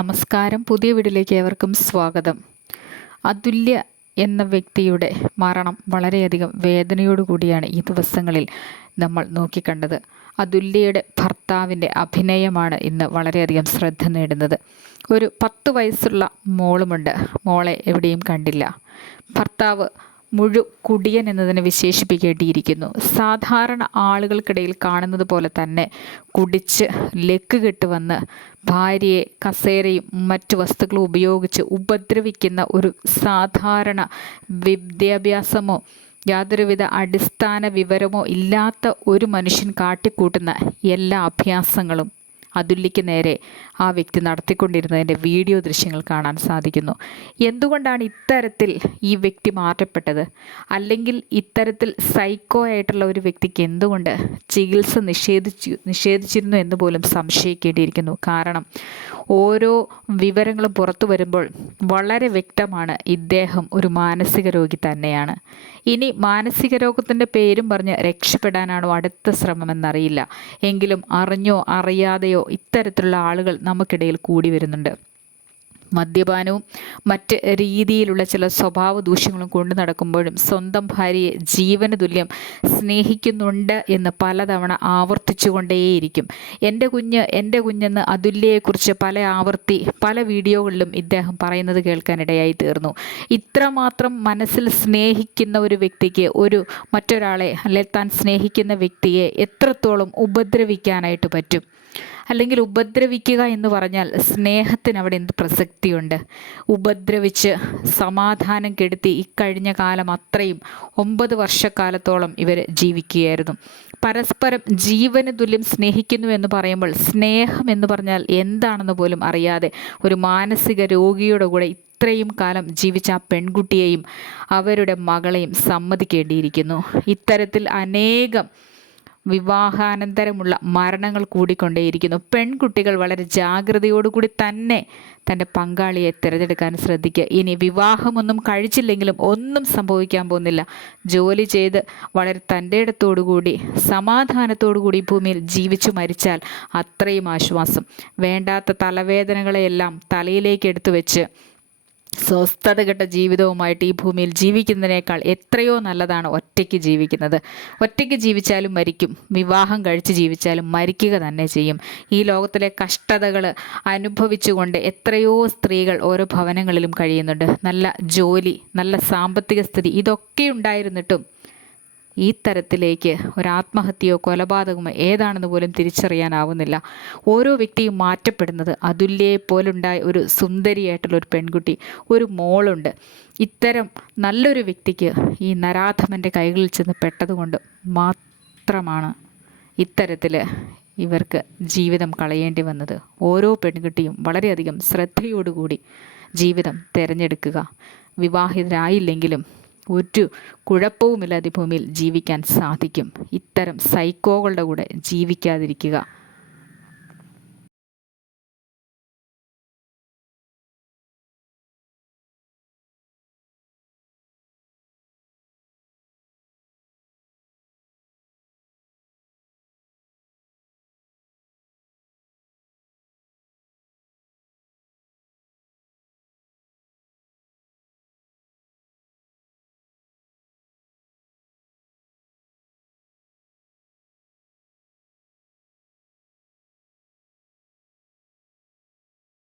നമസ്കാരം. പുതിയ വീടിലേക്ക് ഏവർക്കും സ്വാഗതം. അതുല്യ എന്ന വ്യക്തിയുടെ മരണം വളരെയധികം വേദനയോടു കൂടിയാണ് ഈ ദിവസങ്ങളിൽ നമ്മൾ നോക്കിക്കണ്ടത്. അതുല്യയുടെ ഭർത്താവിന്റെ അഭിനയമാണ് ഇന്ന് വളരെയധികം ശ്രദ്ധ നേടുന്നത്. ഒരു പത്ത് വയസ്സുള്ള മോളുമുണ്ട്. മോളെ എവിടെയും കണ്ടില്ല. ഭർത്താവ് മുഴു കുടിയൻ എന്നതിനെ വിശേഷിപ്പിക്കേണ്ടിയിരിക്കുന്നു. സാധാരണ ആളുകൾക്കിടയിൽ കാണുന്നത് പോലെ തന്നെ കുടിച്ച് ലെക്ക് കെട്ടുവന്ന് ഭാര്യയെ കസേരയും മറ്റു വസ്തുക്കളും ഉപയോഗിച്ച് ഉപദ്രവിക്കുന്ന ഒരു സാധാരണ വിദ്യാഭ്യാസമോ യാതൊരുവിധ അടിസ്ഥാന വിവരമോ ഇല്ലാത്ത ഒരു മനുഷ്യൻ കാട്ടിക്കൂട്ടുന്ന എല്ലാ അഭ്യാസങ്ങളും അതുല്യയ്ക്ക് നേരെ ആ വ്യക്തി നടത്തിക്കൊണ്ടിരുന്നതിന്റെ വീഡിയോ ദൃശ്യങ്ങൾ കാണാൻ സാധിക്കുന്നു. എന്തുകൊണ്ടാണ് ഇത്തരത്തിൽ ഈ വ്യക്തി മാറ്റപ്പെട്ടത്? അല്ലെങ്കിൽ ഇത്തരത്തിൽ സൈക്കോ ആയിട്ടുള്ള ഒരു വ്യക്തിക്ക് എന്തുകൊണ്ട് ചികിത്സ നിഷേധിച്ചു നിഷേധിച്ചിരുന്നു എന്ന് പോലും സംശയിക്കേണ്ടിയിരിക്കുന്നു? കാരണം ഓരോ വിവരങ്ങളും പുറത്തു വരുമ്പോൾ വളരെ വ്യക്തമാണ് ഇദ്ദേഹം ഒരു മാനസിക രോഗി തന്നെയാണ്. ഇനി മാനസിക രോഗത്തിന്റെ പേരും പറഞ്ഞ് രക്ഷപ്പെടാനാണോ അടുത്ത ശ്രമമെന്നറിയില്ല. എങ്കിലും അറിഞ്ഞോ അറിയാതെയോ ഇത്തരത്തിലുള്ള ആളുകൾ നമുക്കിടയിൽ കൂടി വരുന്നുണ്ട്. മദ്യപാനവും മറ്റ് രീതിയിലുള്ള ചില സ്വഭാവ ദൂഷ്യങ്ങളും കൊണ്ടു നടക്കുമ്പോഴും സ്വന്തം ഭാര്യയെ ജീവന തുല്യം സ്നേഹിക്കുന്നുണ്ട് എന്ന് പലതവണ ആവർത്തിച്ചുകൊണ്ടേയിരിക്കും. എന്റെ കുഞ്ഞ് എന്റെ കുഞ്ഞെന്ന് അതുല്യയെക്കുറിച്ച് പല ആവർത്തി പല വീഡിയോകളിലും ഇദ്ദേഹം പറയുന്നത് കേൾക്കാനിടയായി തീർന്നു. ഇത്രമാത്രം മനസ്സിൽ സ്നേഹിക്കുന്ന ഒരു വ്യക്തിക്ക് ഒരു മറ്റൊരാളെ അല്ലെ താൻ സ്നേഹിക്കുന്ന വ്യക്തിയെ എത്രത്തോളം ഉപദ്രവിക്കാനായിട്ട് പറ്റും? അല്ലെങ്കിൽ ഉപദ്രവിക്കുക എന്ന് പറഞ്ഞാൽ സ്നേഹത്തിന് അവിടെ എന്ത് പ്രസക്തിയുണ്ട്? ഉപദ്രവിച്ച് സമാധാനം കെടുത്തി ഇക്കഴിഞ്ഞ കാലം അത്രയും ഒമ്പത് വർഷക്കാലത്തോളം ഇവർ ജീവിക്കുകയായിരുന്നു. പരസ്പരം ജീവന് തുല്യം സ്നേഹിക്കുന്നു എന്ന് പറയുമ്പോൾ സ്നേഹം എന്ന് പറഞ്ഞാൽ എന്താണെന്ന് പോലും അറിയാതെ ഒരു മാനസിക രോഗിയുടെ കൂടെ ഇത്രയും കാലം ജീവിച്ച ആ പെൺകുട്ടിയെയും അവരുടെ മകളെയും സമ്മതിക്കേണ്ടിയിരിക്കുന്നു. ഇത്തരത്തിൽ അനേകം വിവാഹാനന്തരമുള്ള മരണങ്ങൾ കൂടിക്കൊണ്ടേയിരിക്കുന്നു. പെൺകുട്ടികൾ വളരെ ജാഗ്രതയോടുകൂടി തന്നെ തന്റെ പങ്കാളിയെ തിരഞ്ഞെടുക്കാൻ ശ്രദ്ധിക്കുക. ഇനി വിവാഹമൊന്നും കഴിച്ചില്ലെങ്കിലും ഒന്നും സംഭവിക്കാൻ പോകുന്നില്ല. ജോലി ചെയ്ത് വളരെ തന്റെ ഇടത്തോടുകൂടി സമാധാനത്തോടുകൂടി ഭൂമിയിൽ ജീവിച്ചു മരിച്ചാൽ അത്രയും ആശ്വാസം. വേണ്ടാത്ത തലവേദനകളെയെല്ലാം തലയിലേക്ക് എടുത്തു വെച്ച് സ്വസ്ഥത കെട്ട ജീവിതവുമായിട്ട് ഈ ഭൂമിയിൽ ജീവിക്കുന്നതിനേക്കാൾ എത്രയോ നല്ലതാണ് ഒറ്റയ്ക്ക് ജീവിക്കുന്നത്. ഒറ്റയ്ക്ക് ജീവിച്ചാലും മരിക്കും. വിവാഹം കഴിച്ച് ജീവിച്ചാലും മരിക്കുക തന്നെ ചെയ്യും. ഈ ലോകത്തിലെ കഷ്ടതകൾ അനുഭവിച്ചുകൊണ്ട് എത്രയോ സ്ത്രീകൾ ഓരോ ഭവനങ്ങളിലും കഴിയുന്നുണ്ട്. നല്ല ജോലി നല്ല സാമ്പത്തിക സ്ഥിതി ഇതൊക്കെ ഉണ്ടായിരുന്നിട്ടും ഈ തരത്തിലേക്ക് ഒരാത്മഹത്യയോ കൊലപാതകമോ ഏതാണെന്ന് പോലും തിരിച്ചറിയാനാവുന്നില്ല. ഓരോ വ്യക്തിയും മാറ്റപ്പെടുന്നത് അതുല്യയെ പോലുണ്ടായ ഒരു സുന്ദരിയായിട്ടുള്ള ഒരു പെൺകുട്ടി ഒരു മോളുണ്ട്. ഇത്തരം നല്ലൊരു വ്യക്തിക്ക് ഈ നരാധമന്റെ കൈകളിൽ ചെന്ന് പെട്ടതുകൊണ്ട് മാത്രമാണ് ഇത്തരത്തിൽ ഇവർക്ക് ജീവിതം കളയേണ്ടി വന്നത്. ഓരോ പെൺകുട്ടിയും വളരെയധികം ശ്രദ്ധയോടുകൂടി ജീവിതം തിരഞ്ഞെടുക്കുക. വിവാഹിതരായില്ലെങ്കിലും ഒരു കുഴപ്പവുമില്ലാതെ ഭൂമിയിൽ ജീവിക്കാൻ സാധിക്കും. ഇത്തരം സൈക്കോകളുടെ കൂടെ ജീവിക്കാതിരിക്കുക.